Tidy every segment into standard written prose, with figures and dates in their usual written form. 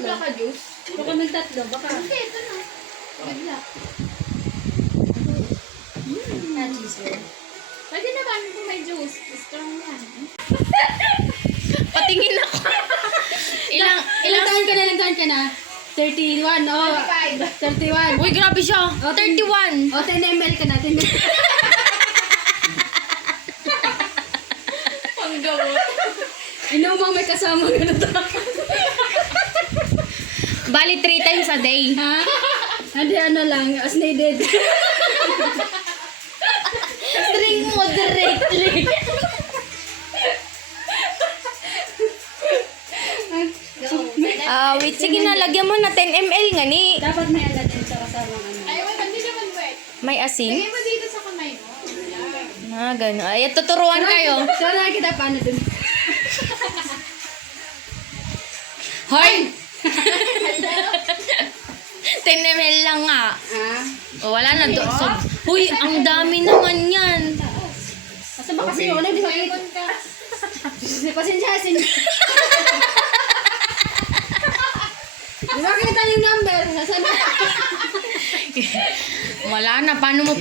tatlo. Baka juice. Baka kaming tatlo, baka. Hindi, ito na. Bigla. Cheese. Pwede naman kung may juice. Strong yan. Patingin ako. Ilang taon ka na? 31, oh. 31. Uy, grabe siya. Oh, 31. O, 10 ml ka na, 10 ml. Panggawa. Inumang may kasama ganito. Bali, 3 times a day. Ha? Hindi, ano lang, as needed. Drink moderately. Wait, sige na, lagyan mo na 10 ml nga ni. Dapat may ala din sa kasamang ano. Ay, wait, hindi naman wet. May asin? Lagay mo dito sa kamay mo. Yan. Gano'n. Ay, tuturuan kayo. So, nakikita paano dun. Hoy! 10 ml lang nga. Ah? O, wala na doon. So, huy, ang dami naman yan. Asa ba kasi yun? Hindi makikita. Lemon ka. Pasensya. Di ba kita yung number? Nasaan na? Wala na. Paano mo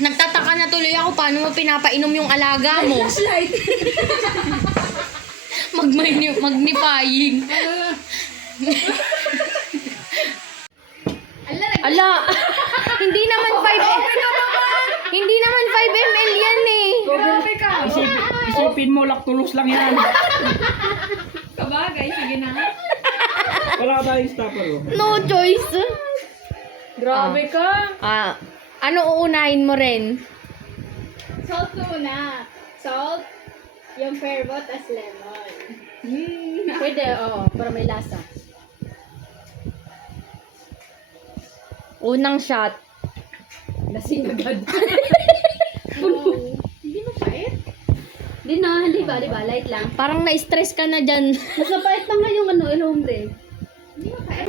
Nagtataka na tuloy ako. Paano mo pinapainom yung alaga mo? Flashlight. Magnifying. Ala, hindi naman 5 Hindi naman 5 ml yan eh. Grabe ka. Isipin mo, laktulos lang yan. Kabagay, sige na. Wala ka tayong stopper, oh. No choice. Grabe ka. Ano uunahin mo rin? Salt muna. Salt. Yung pearbot as lemon. Pwede, para may lasa. Unang shot. Lasing agad. Hindi mo pait? Hindi ba? Light lang. Parang na-stress ka na dyan. Mas mapait pa nga yung El Hombre. Hindi mo pait?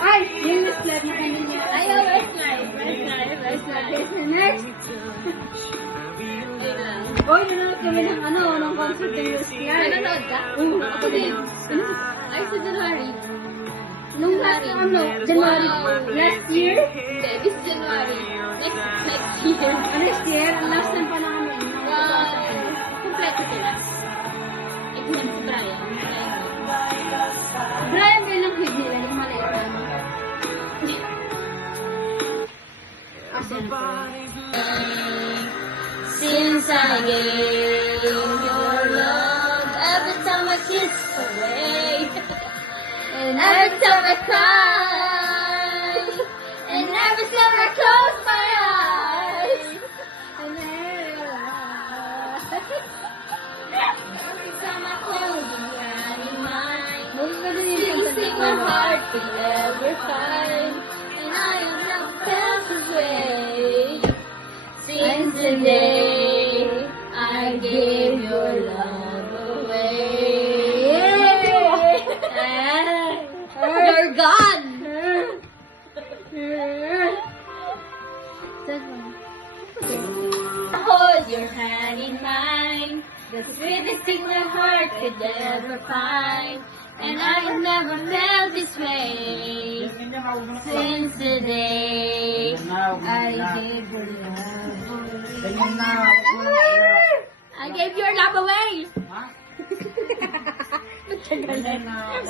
Ay! Yung Westlife na kanina. Ayaw, Westlife. Next! Hoy, nanonood kami ng concert ng Westlife. Nanonood ka? Ako din. Ay, sa January. Nung last January, last year? Hindi, this January. Next year. Next year, ang last time pa na kami. Kompleto sila. Exam si Brian. Brian, kayo lang hid nila, yung maliit na. Since I gave your love, every time I kiss away, and every time I cry, and every time I close my eyes, and every time I hold you right in mine, you think my heart could never find, and I am not felt this way. Since the day I gave your love away. You're gone. Hold your hand in mine, the sweetest thing my heart could ever find. And I have never felt this way since the day I gave your love away. I gave your love away. Ganyan na.